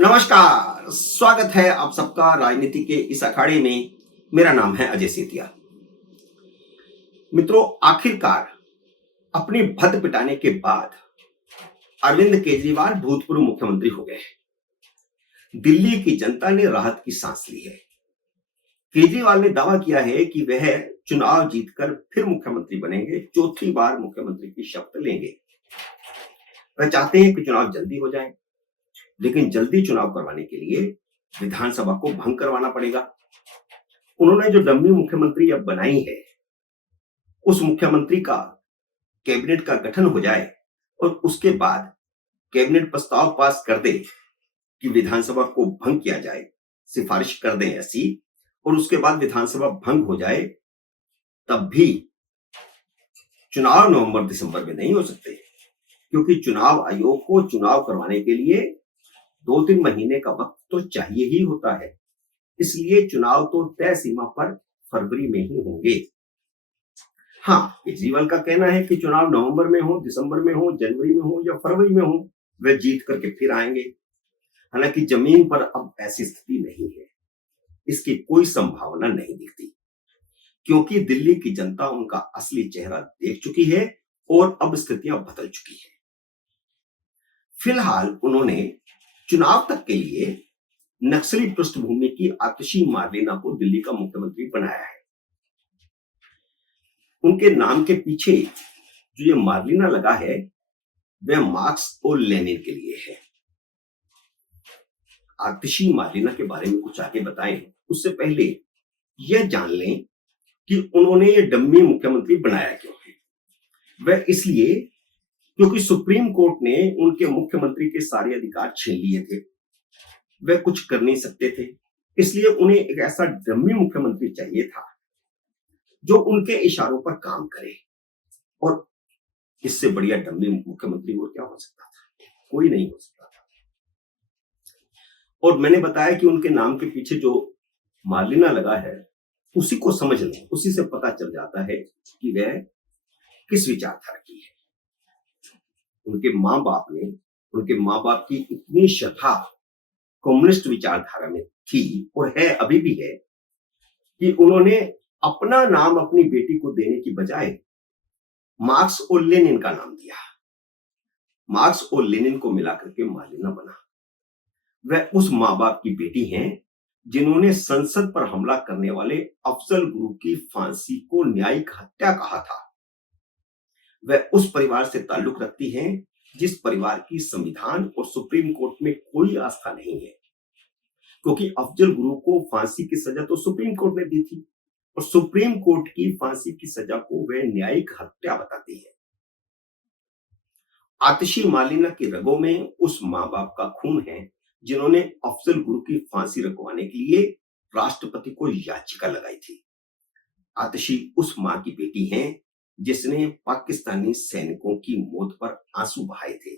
नमस्कार, स्वागत है आप सबका राजनीति के इस अखाड़े में। मेरा नाम है अजय सेतिया। मित्रों, आखिरकार अपनी भद्द पिटाने के बाद अरविंद केजरीवाल भूतपूर्व मुख्यमंत्री हो गए। दिल्ली की जनता ने राहत की सांस ली है। केजरीवाल ने दावा किया है कि वह चुनाव जीतकर फिर मुख्यमंत्री बनेंगे, चौथी बार मुख्यमंत्री की शपथ लेंगे। वह चाहते हैं कि चुनाव जल्दी हो जाए, लेकिन जल्दी चुनाव करवाने के लिए विधानसभा को भंग करवाना पड़ेगा। उन्होंने जो डम्मी मुख्यमंत्री अब बनाई है, उस मुख्यमंत्री का कैबिनेट का गठन हो जाए और उसके बाद कैबिनेट प्रस्ताव पास कर दे कि विधानसभा को भंग किया जाए, सिफारिश कर दें ऐसी, और उसके बाद विधानसभा भंग हो जाए, तब भी चुनाव नवंबर दिसंबर में नहीं हो सकते, क्योंकि चुनाव आयोग को चुनाव करवाने के लिए 2-3 महीने का वक्त तो चाहिए ही होता है। इसलिए चुनाव तो तय सीमा पर फरवरी में ही होंगे। हाँ, केजरीवाल का कहना है कि चुनाव नवंबर में हो, दिसंबर में हो, जनवरी में हो या फरवरी में हो, वे जीत करके फिर आएंगे। हालांकि जमीन पर अब ऐसी स्थिति नहीं है, इसकी कोई संभावना नहीं दिखती, क्योंकि दिल्ली की जनता उनका असली चेहरा देख चुकी है और अब स्थितियां बदल चुकी है। फिलहाल उन्होंने चुनाव तक के लिए नक्सली पृष्ठभूमि की आतिशी मार्लेना को दिल्ली का मुख्यमंत्री बनाया है। उनके नाम के पीछे जो ये मार्लेना लगा है, वह मार्क्स और लेनिन के लिए है। आतिशी मार्लेना के बारे में कुछ आगे बताएं, उससे पहले यह जान लें कि उन्होंने ये डम्मी मुख्यमंत्री बनाया क्यों है। वह इसलिए क्योंकि सुप्रीम कोर्ट ने उनके मुख्यमंत्री के सारे अधिकार छीन लिए थे। वह कुछ कर नहीं सकते थे, इसलिए उन्हें एक ऐसा डम्मी मुख्यमंत्री चाहिए था जो उनके इशारों पर काम करे। और इससे बढ़िया डम्मी मुख्यमंत्री और क्या हो सकता था? कोई नहीं हो सकता था। और मैंने बताया कि उनके नाम के पीछे जो मार्लेना लगा है, उसी को समझ लें, उसी से पता चल जाता है कि वह किस विचारधारा की है। उनके माँ बाप की इतनी श्रद्धा कम्युनिस्ट विचारधारा में थी और है, अभी भी है, कि उन्होंने अपना नाम अपनी बेटी को देने की बजाय मार्क्स और लेनिन का नाम दिया। मार्क्स और लेनिन को मिलाकर के मार्लेना बना। वह उस माँ बाप की बेटी हैं जिन्होंने संसद पर हमला करने वाले अफजल गुरु की फांसी को न्यायिक हत्या कहा था। वह उस परिवार से ताल्लुक रखती हैं जिस परिवार की संविधान और सुप्रीम कोर्ट में कोई आस्था नहीं है, क्योंकि अफजल गुरु को फांसी की सजा तो सुप्रीम कोर्ट ने दी थी और सुप्रीम कोर्ट की फांसी की सजा को वह न्यायिक हत्या बताती है। आतिशी मार्लेना की रगों में उस माँ बाप का खून है जिन्होंने अफजल गुरु की फांसी रुकवाने के लिए राष्ट्रपति को याचिका लगाई थी। आतिशी उस मां की बेटी हैं जिसने पाकिस्तानी सैनिकों की मौत पर आंसू बहाए थे,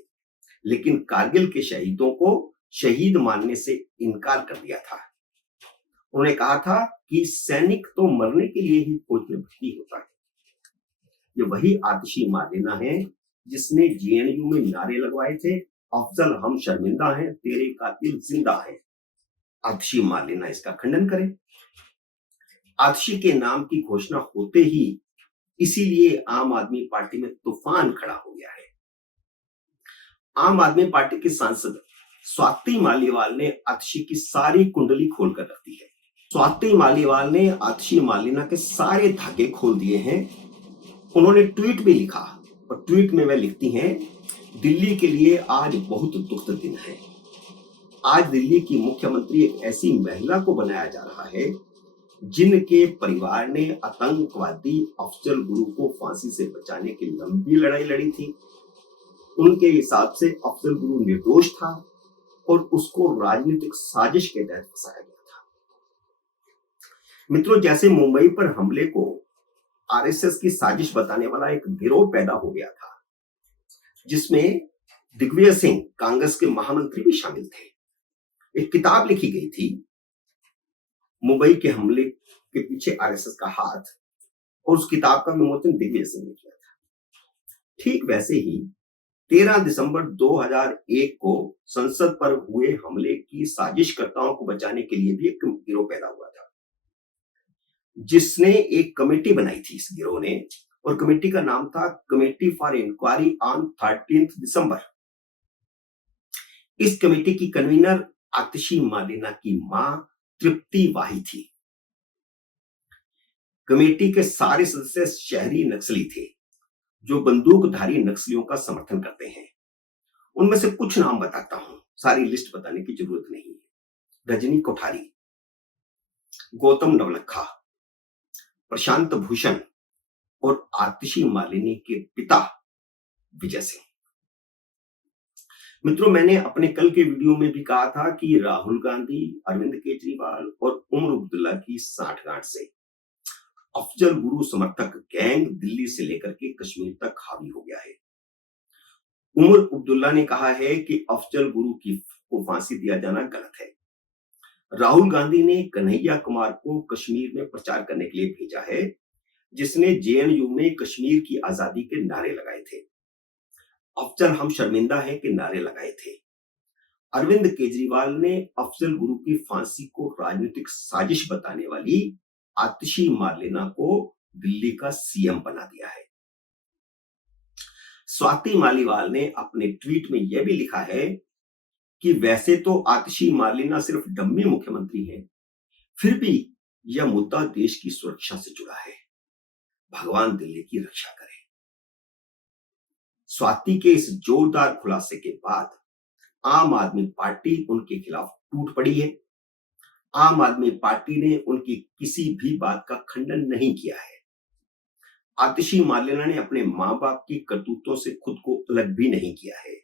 लेकिन कारगिल के शहीदों को शहीद मानने से इनकार कर दिया था। उन्होंने कहा था कि सैनिक तो मरने के लिए ही फौज में भर्ती होता है। ये वही आतिशी मार्लेना है जिसने जेएनयू में नारे लगवाए थे, अफजल हम शर्मिंदा हैं, तेरे कातिल जिंदा हैं। आतिशी मार्लेना इसका खंडन करे। आतिशी के नाम की घोषणा होते ही इसीलिए आम आदमी पार्टी में तूफान खड़ा हो गया है। आम आदमी पार्टी के सांसद स्वाति मालीवाल ने आतिशी की सारी कुंडली खोलकर रख दी है। स्वाति मालीवाल ने आतिशी मार्लेना के सारे धागे खोल दिए हैं। उन्होंने ट्वीट भी लिखा और ट्वीट में वह लिखती हैं, दिल्ली के लिए आज बहुत दुखद दिन है। आज दिल्ली की मुख्यमंत्री एक ऐसी महिला को बनाया जा रहा है जिनके परिवार ने आतंकवादी अफजल गुरु को फांसी से बचाने की लंबी लड़ाई लड़ी थी। उनके हिसाब से अफजल गुरु निर्दोष था और उसको राजनीतिक साजिश के तहत फंसाया गया था। मित्रों, जैसे मुंबई पर हमले को आरएसएस की साजिश बताने वाला एक गिरोह पैदा हो गया था, जिसमें दिग्विजय सिंह कांग्रेस के महामंत्री भी शामिल थे। एक किताब लिखी गई थी, मुंबई के हमले के पीछे आरएसएस का हाथ, और उस किताब का विमोचन दिग्विजय सिंह ने किया था। ठीक वैसे ही 13 दिसंबर 2001 को संसद पर हुए हमले की साजिशकर्ताओं को बचाने के लिए भी एक गिरोह पैदा हुआ था, जिसने एक कमेटी बनाई थी इस गिरोह ने, और कमेटी का नाम था कमेटी फॉर इंक्वायरी ऑन 13 दिसंबर। इस कमेटी की कन्वीनर आतिशी मालिना की मां तृप्ति वाही थी। कमेटी के सारे सदस्य शहरी नक्सली थे जो बंदूकधारी नक्सलियों का समर्थन करते हैं। उनमें से कुछ नाम बताता हूं, सारी लिस्ट बताने की जरूरत नहीं है। रजनी कोठारी, गौतम नवलखा, प्रशांत भूषण और आतिशी मालिनी के पिता विजय सिंह। मित्रों, मैंने अपने कल के वीडियो में भी कहा था कि राहुल गांधी, अरविंद केजरीवाल और उमर अब्दुल्ला की साठगांठ से अफजल गुरु समर्थक गैंग दिल्ली से लेकर के कश्मीर तक हावी हो गया है। उमर अब्दुल्ला ने कहा है कि अफजल गुरु को फांसी दिया जाना गलत है। राहुल गांधी ने कन्हैया कुमार को कश्मीर में प्रचार करने के लिए भेजा है, जिसने जेएनयू में कश्मीर की आजादी के नारे लगाए थे। अफजल हम शर्मिंदा है के नारे लगाए थे। अरविंद केजरीवाल ने अफजल गुरु की फांसी को राजनीतिक साजिश बताने वाली आतिशी मालिना को दिल्ली का सीएम बना दिया है। स्वाति मालीवाल ने अपने ट्वीट में यह भी लिखा है कि वैसे तो आतिशी मालिना सिर्फ डम्मी मुख्यमंत्री हैं, फिर भी यह मुद्दा देश की सुरक्षा से जुड़ा है। भगवान दिल्ली की रक्षा करे। स्वाति के इस जोरदार खुलासे के बाद आम आदमी पार्टी उनके खिलाफ टूट पड़ी है। आम आदमी पार्टी ने उनकी किसी भी बात का खंडन नहीं किया है। आतिशी मालिना ने अपने मां बाप की करतूतों से खुद को अलग भी नहीं किया है।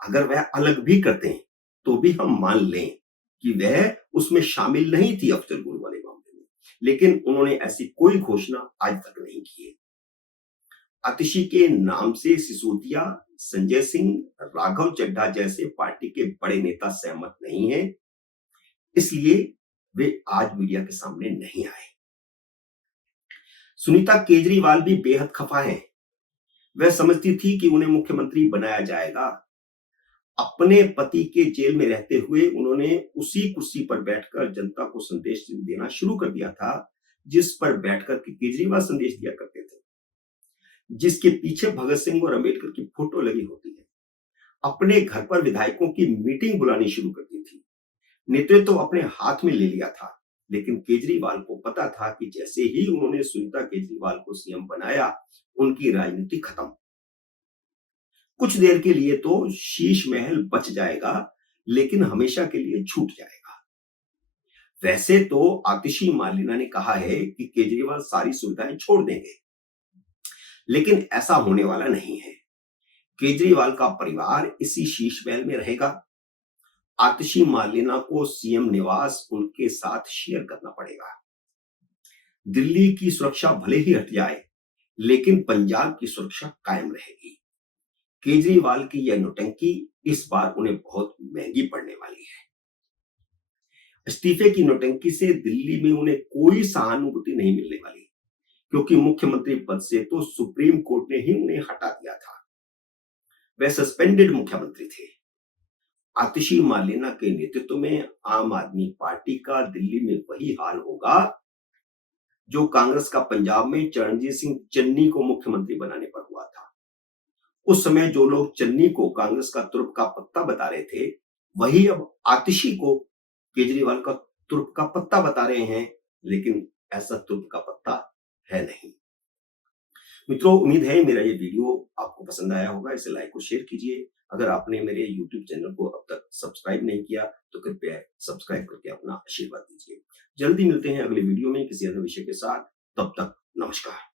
अगर वह अलग भी करते हैं तो भी हम मान लें कि वह उसमें शामिल नहीं थी अफजल गुरु वाले मामले में, लेकिन उन्होंने ऐसी कोई घोषणा आज तक नहीं की है। आतिशी के नाम से सिसोदिया, संजय सिंह, राघव चड्ढा जैसे पार्टी के बड़े नेता सहमत नहीं है, इसलिए वे आज मीडिया के सामने नहीं आए। सुनीता केजरीवाल भी बेहद खफा हैं। वह समझती थी कि उन्हें मुख्यमंत्री बनाया जाएगा। अपने पति के जेल में रहते हुए उन्होंने उसी कुर्सी पर बैठकर जनता को संदेश देना शुरू कर दिया था, जिस पर बैठकर के केजरीवाल संदेश दिया करते थे, जिसके पीछे भगत सिंह और अंबेडकर की फोटो लगी होती है। अपने घर पर विधायकों की मीटिंग बुलानी शुरू कर दी थी। नेतृत्व तो अपने हाथ में ले लिया था, लेकिन केजरीवाल को पता था कि जैसे ही उन्होंने सुनीता केजरीवाल को सीएम बनाया, उनकी राजनीति खत्म। कुछ देर के लिए तो शीश महल बच जाएगा, लेकिन हमेशा के लिए छूट जाएगा। वैसे तो आतिशी मालिना ने कहा है कि केजरीवाल सारी सुविधाएं छोड़ देंगे, लेकिन ऐसा होने वाला नहीं है। केजरीवाल का परिवार इसी शीश महल में रहेगा। आतिशी मालिना को सीएम निवास उनके साथ शेयर करना पड़ेगा। दिल्ली की सुरक्षा भले ही हट जाए, लेकिन पंजाब की सुरक्षा कायम रहेगी। केजरीवाल की यह नौटंकी इस बार उन्हें बहुत महंगी पड़ने वाली है। इस्तीफे की नौटंकी से दिल्ली में उन्हें कोई सहानुभूति नहीं मिलने वाली, क्योंकि मुख्यमंत्री पद से तो सुप्रीम कोर्ट ने ही उन्हें हटा दिया था। वह सस्पेंडेड मुख्यमंत्री थे। आतिशी मालिना के नेतृत्व में आम आदमी पार्टी का दिल्ली में वही हाल होगा जो कांग्रेस का पंजाब में चरणजीत सिंह चन्नी को मुख्यमंत्री बनाने पर हुआ था। उस समय जो लोग चन्नी को कांग्रेस का तुर्प का पत्ता बता रहे थे, वही अब आतिशी को केजरीवाल का तुर्प का पत्ता बता रहे हैं, लेकिन ऐसा तुर्प का पत्ता है नहीं। मित्रों, उम्मीद है मेरा ये वीडियो आपको पसंद आया होगा। इसे लाइक और शेयर कीजिए। अगर आपने मेरे YouTube चैनल को अब तक सब्सक्राइब नहीं किया तो कृपया सब्सक्राइब करके अपना आशीर्वाद दीजिए। जल्दी मिलते हैं अगले वीडियो में किसी अन्य विषय के साथ। तब तक नमस्कार।